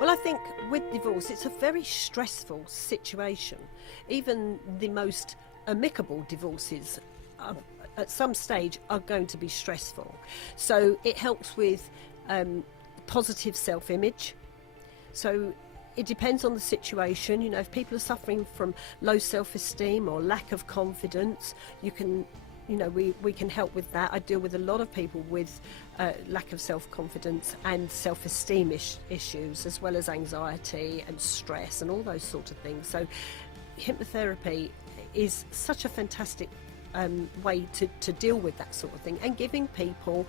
Well, I think with divorce, it's a very stressful situation. Even the most amicable divorces at some stage are going to be stressful. So it helps with positive self-image. So it depends on the situation. You know, if people are suffering from low self-esteem or lack of confidence, you can, you know, we can help with that. I deal with a lot of people with lack of self-confidence and self-esteem issues, as well as anxiety and stress and all those sort of things. So hypnotherapy is such a fantastic way to deal with that sort of thing, and giving people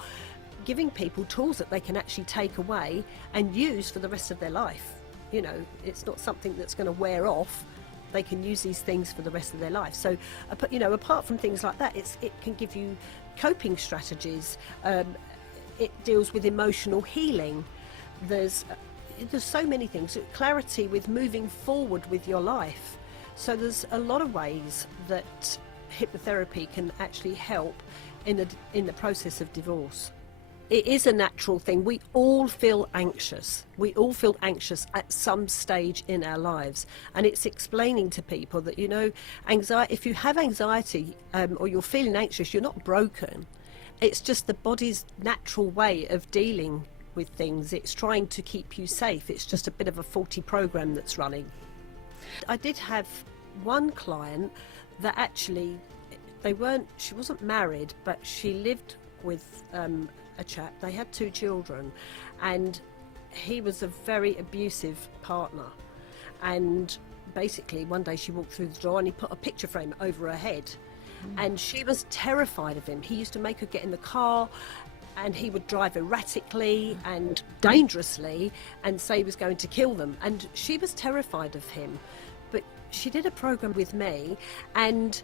tools that they can actually take away and use for the rest of their life. You know, it's not something that's going to wear off. They can use these things for the rest of their life. So, you know, apart from things like that, it can give you coping strategies. It deals with emotional healing. There's so many things. Clarity with moving forward with your life. So there's a lot of ways that hypnotherapy can actually help in the process of divorce. It is a natural thing. We all feel anxious. We all feel anxious at some stage in our lives. And it's explaining to people that, you know, anxiety, if you have anxiety or you're feeling anxious, you're not broken. It's just the body's natural way of dealing with things. It's trying to keep you safe. It's just a bit of a faulty program that's running. I did have one client that actually, she wasn't married, but she lived with a chap. They had 2 children, and he was a very abusive partner. And basically one day she walked through the door and he put a picture frame over her head. And she was terrified of him. He used to make her get in the car, and he would drive erratically and dangerously and say he was going to kill them, and she was terrified of him. But she did a program with me, and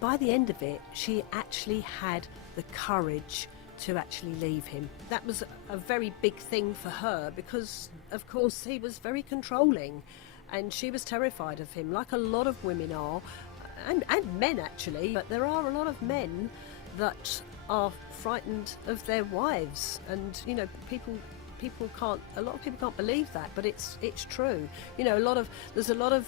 by the end of it she actually had the courage to actually leave him. That was a very big thing for her, because of course he was very controlling and she was terrified of him, like a lot of women are, and men actually. But there are a lot of men that are frightened of their wives, and you know, a lot of people can't believe that, but it's true. You know, there's a lot of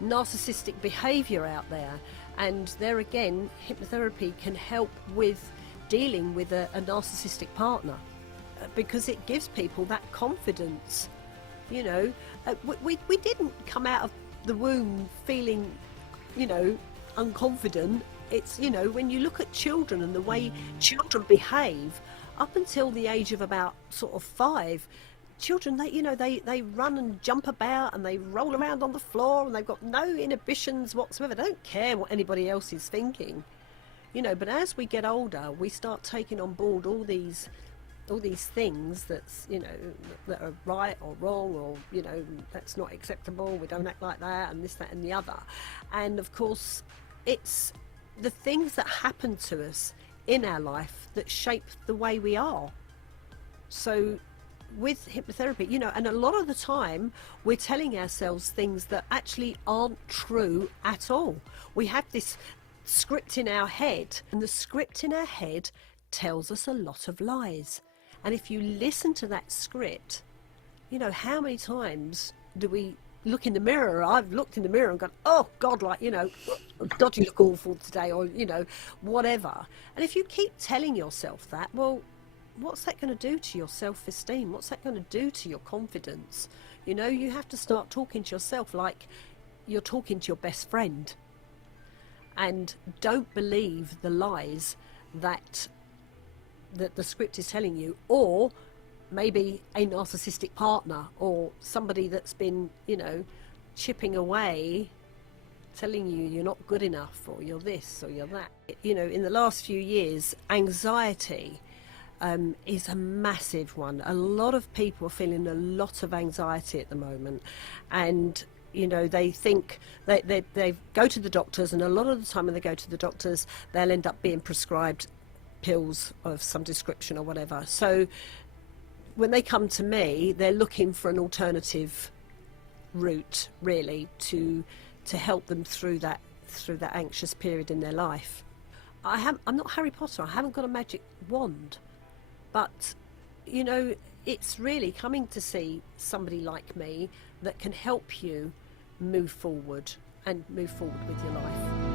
narcissistic behaviour out there, and there again, hypnotherapy can help with dealing with a narcissistic partner, because it gives people that confidence. You know, we didn't come out of the womb feeling, you know, unconfident. It's, you know, when you look at children and the way children behave up until the age of about sort of 5, children, they run and jump about and they roll around on the floor, and they've got no inhibitions whatsoever. They don't care what anybody else is thinking. You know, but as we get older, we start taking on board all these things that's, you know, that are right or wrong, or, you know, that's not acceptable, we don't act like that, and this, that and the other. And of course, it's the things that happen to us in our life that shape the way we are. So with hypnotherapy, you know, and a lot of the time we're telling ourselves things that actually aren't true at all. We have this script in our head, and the script in our head tells us a lot of lies. And if you listen to that script, you know, how many times do we look in the mirror? I've looked in the mirror and gone, oh God, like, you know, God, you look awful today, or, you know, whatever. And if you keep telling yourself that, well, what's that going to do to your self-esteem? What's that going to do to your confidence? You know, you have to start talking to yourself like you're talking to your best friend. And don't believe the lies that the script is telling you, or maybe a narcissistic partner, or somebody that's been, you know, chipping away, telling you you're not good enough, or you're this or you're that. You know, in the last few years, anxiety is a massive one. A lot of people are feeling a lot of anxiety at the moment, and you know, they think they go to the doctors, and a lot of the time when they go to the doctors, they'll end up being prescribed pills of some description or whatever. So when they come to me, they're looking for an alternative route, really, to help them through that anxious period in their life. I'm not Harry Potter. I haven't got a magic wand, but you know, it's really coming to see somebody like me that can help you move forward and move forward with your life.